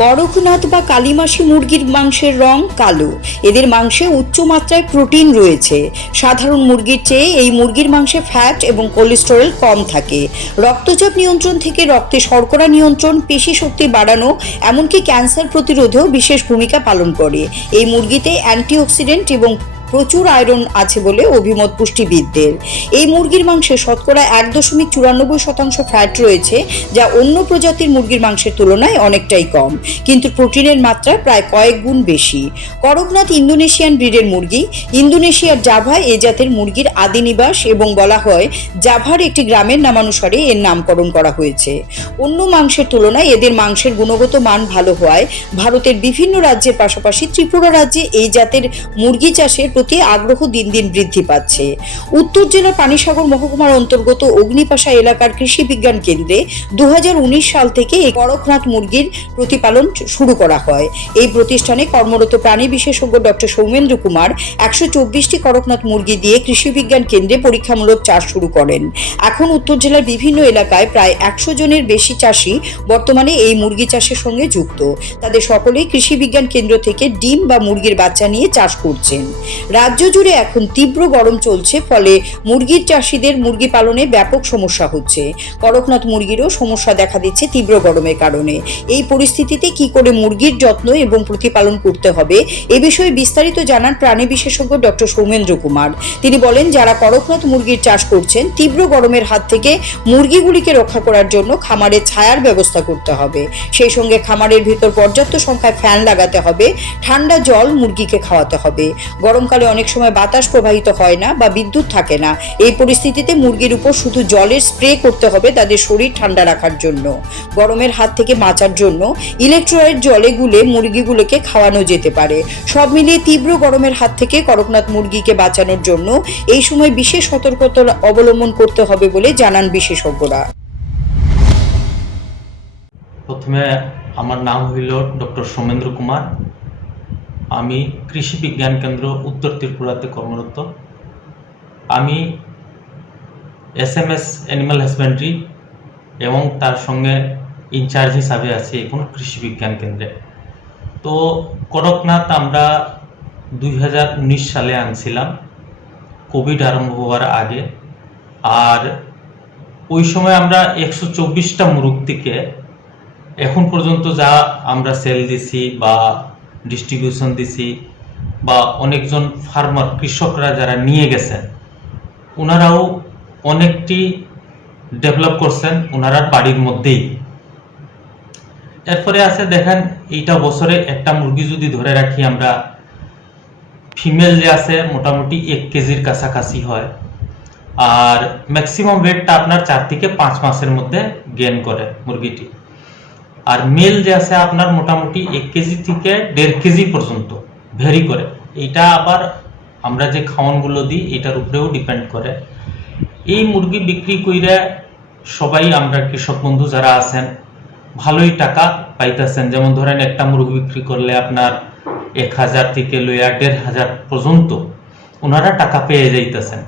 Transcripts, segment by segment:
করকনাথ বা কালিমাসি মুরগির মাংসের রং কালো। এদের মাংসে উচ্চ মাত্রায় প্রোটিন রয়েছে। সাধারণ মুরগির চেয়ে এই মুরগির মাংসে ফ্যাট এবং কোলেস্টেরল কম থাকে। রক্তচাপ নিয়ন্ত্রণ থেকে রক্তে শর্করা নিয়ন্ত্রণ, পেশি শক্তি বাড়ানো, এমনকি ক্যান্সার প্রতিরোধেও বিশেষ ভূমিকা পালন করে। এই মুরগিতে অ্যান্টিঅক্সিডেন্ট এবং প্রচুর আয়রন আছে বলে অভিমত পুষ্টিবিদদের। এই মুরগির মাংসে শতকরা 1.94% ফ্যাট রয়েছে, যা অন্য প্রজাতির মুরগির মাংসের তুলনায় অনেকটাই কম, কিন্তু প্রোটিনের মাত্রা প্রায় কয়েক গুণ বেশি। করকনাথ ইন্দোনেশিয়ান ব্রিডের মুরগি। ইন্দোনেশিয়ার জাভা এ জাতের মুরগির আদি নিবাস এবং বলা হয় জাভার একটি গ্রামের নামানুসারে এর নামকরণ করা হয়েছে। অন্য মাংসের তুলনায় এদের মাংসের গুণগত মান ভালো হওয়ায় ভারতের বিভিন্ন রাজ্যের পাশাপাশি ত্রিপুরা রাজ্যে এই জাতের মুরগি চাষের প্রতি আগ্রহ দিন দিন বৃদ্ধি পাচ্ছে। উত্তর জেলার পানিসাগর মহকুমার অন্তর্গত অগ্নিপাশা এলাকার কৃষি বিজ্ঞান কেন্দ্রে 2019 সাল থেকে এই করকনাথ মুরগির প্রতিপালন শুরু করা হয়। এই প্রতিষ্ঠানে কর্মরত প্রাণী বিশেষজ্ঞ ডক্টর সৌমেন্দ্র কুমার 124টি করকনাথ মুরগি দিয়ে কৃষি বিজ্ঞান কেন্দ্রে পরীক্ষামূলক চাষ শুরু করেন। এখন উত্তর জেলার বিভিন্ন এলাকায় প্রায় 100 জনের বেশি চাষি বর্তমানে এই মুরগি চাষের সঙ্গে যুক্ত। তাদের সকলেই কৃষি বিজ্ঞান কেন্দ্র থেকে ডিম বা মুরগির বাচ্চা নিয়ে চাষ করছেন। রাজ্য জুড়ে এখন তীব্র গরম চলছে, ফলে মুরগির চাষিদের মুরগি পালনে ব্যাপক সমস্যা হচ্ছে। করকনাথ মুরগিরও সমস্যা দেখা দিচ্ছে তীব্র গরমের কারণে। এই পরিস্থিতিতে কি করে মুরগির যত্ন এবং প্রতিপালন করতে হবে এ বিষয়ে বিস্তারিত জানান প্রাণী বিশেষজ্ঞ ডক্টর সৌমেন্দ্র কুমার। তিনি বলেন, যারা করকনাথ মুরগির চাষ করছেন, তীব্র গরমের হাত থেকে মুরগিগুলিকে রক্ষা করার জন্য খামারে ছায়ার ব্যবস্থা করতে হবে। সেই সঙ্গে খামারের ভিতর পর্যাপ্ত সংখ্যায় ফ্যান লাগাতে হবে। ঠান্ডা জল মুরগিকে খাওয়াতে হবে। গরমকালে অনেক সময় বাতাস প্রবাহিত হয় না বা বিদ্যুৎ থাকে না। এই পরিস্থিতিতে মুরগির উপর শুধু জলের স্প্রে করতে হবে তাদের শরীর ঠান্ডা রাখার জন্য। গরমের হাত থেকে বাঁচার জন্য ইলেকট্রোলাইট জলে গুলে মুরগিগুলোকে খাওয়ানো যেতে পারে। সব মিলিয়ে তীব্র গরমের হাত থেকে করকনাথ মুরগিকে বাঁচানোর জন্য এই সময় বিশেষ সতর্কতা অবলম্বন করতে হবে বলে জানান বিশেষজ্ঞরা। প্রথমে আমার নাম হইল ডক্টর সৌমেন্দ্র কুমার। আমি কৃষি বিজ্ঞান কেন্দ্র উত্তর ত্রিপুরাতে কর্মরত। আমি SMS অ্যানিম্যাল হাজব্যান্ড্রি এবং তার সঙ্গে ইনচার্জ হিসাবে আছি এখন কৃষি বিজ্ঞান কেন্দ্রে। তো করকনাথ আমরা 2019 সালে আনছিলাম, কোভিড আরম্ভ হওয়ার আগে। আর ওই সময় আমরা 124টা মুরগ থেকে এখন পর্যন্ত যা আমরা সেল দিছি বা ডিস্ট্রিবিউশন দিছি বা অনেকজন ফার্মার কৃষকরা যারা নিয়ে গেছেন, ওনারাও অনেকটি ডেভেলপ করছেন ওনারা বাড়ির মধ্যেই। এরপরে আছে দেখেন, এইটা বছরে একটা মুরগি যদি ধরে রাখি আমরা, ফিমেল যে আছে মোটামুটি 1 কেজির কাছাকাছি হয়, আর ম্যাক্সিমাম ওয়েটটা আপনার 4 থেকে 5 মাসের মধ্যে গেইন করে মুরগিটি। আর মেল যে আছে আপনার মোটামুটি 1 কেজি থেকে 1.5 কেজি পর্যন্ত ভ্যারি করে। এইটা আবার আমরা যে খাওয়ানগুলো দিই এটার উপরেও ডিপেন্ড করে। এই মুরগি বিক্রি কইরা সবাই আমরা কৃষক বন্ধু যারা আছেন ভালোই টাকা পাইতেছেন। যেমন ধরেন একটা মুরগি বিক্রি করলে আপনার 1000 থেকে লইয়া 1500 পর্যন্ত ওনারা টাকা পেয়ে যাইতেছেন।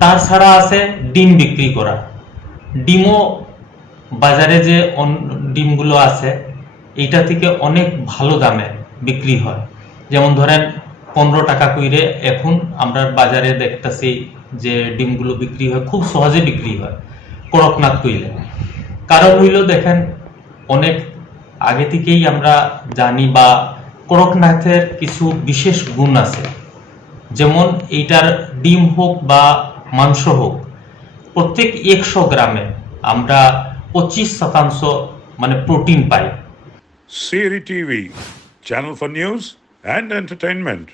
তাছাড়া আছে ডিম বিক্রি করা। ডিমও বাজারে যে ডিমগুলো আছে এইটা থেকে অনেক ভালো দামে বিক্রি হয়। যেমন ধরেন 15 টাকা কইরে এখন আমরা বাজারে দেখতেছি যে ডিমগুলো বিক্রি হয়, খুব সহজে বিক্রি হয় করকনাথ কইলে। কারণ হইল দেখেন, অনেক আগে থেকেই আমরা জানি বা করকনাথের কিছু বিশেষ গুণ আছে। যেমন এইটার ডিম হোক বা মাংস হোক, প্রত্যেক 100 গ্রামে আমরা 25% মানে protein pi. CRI TV, channel for news and entertainment.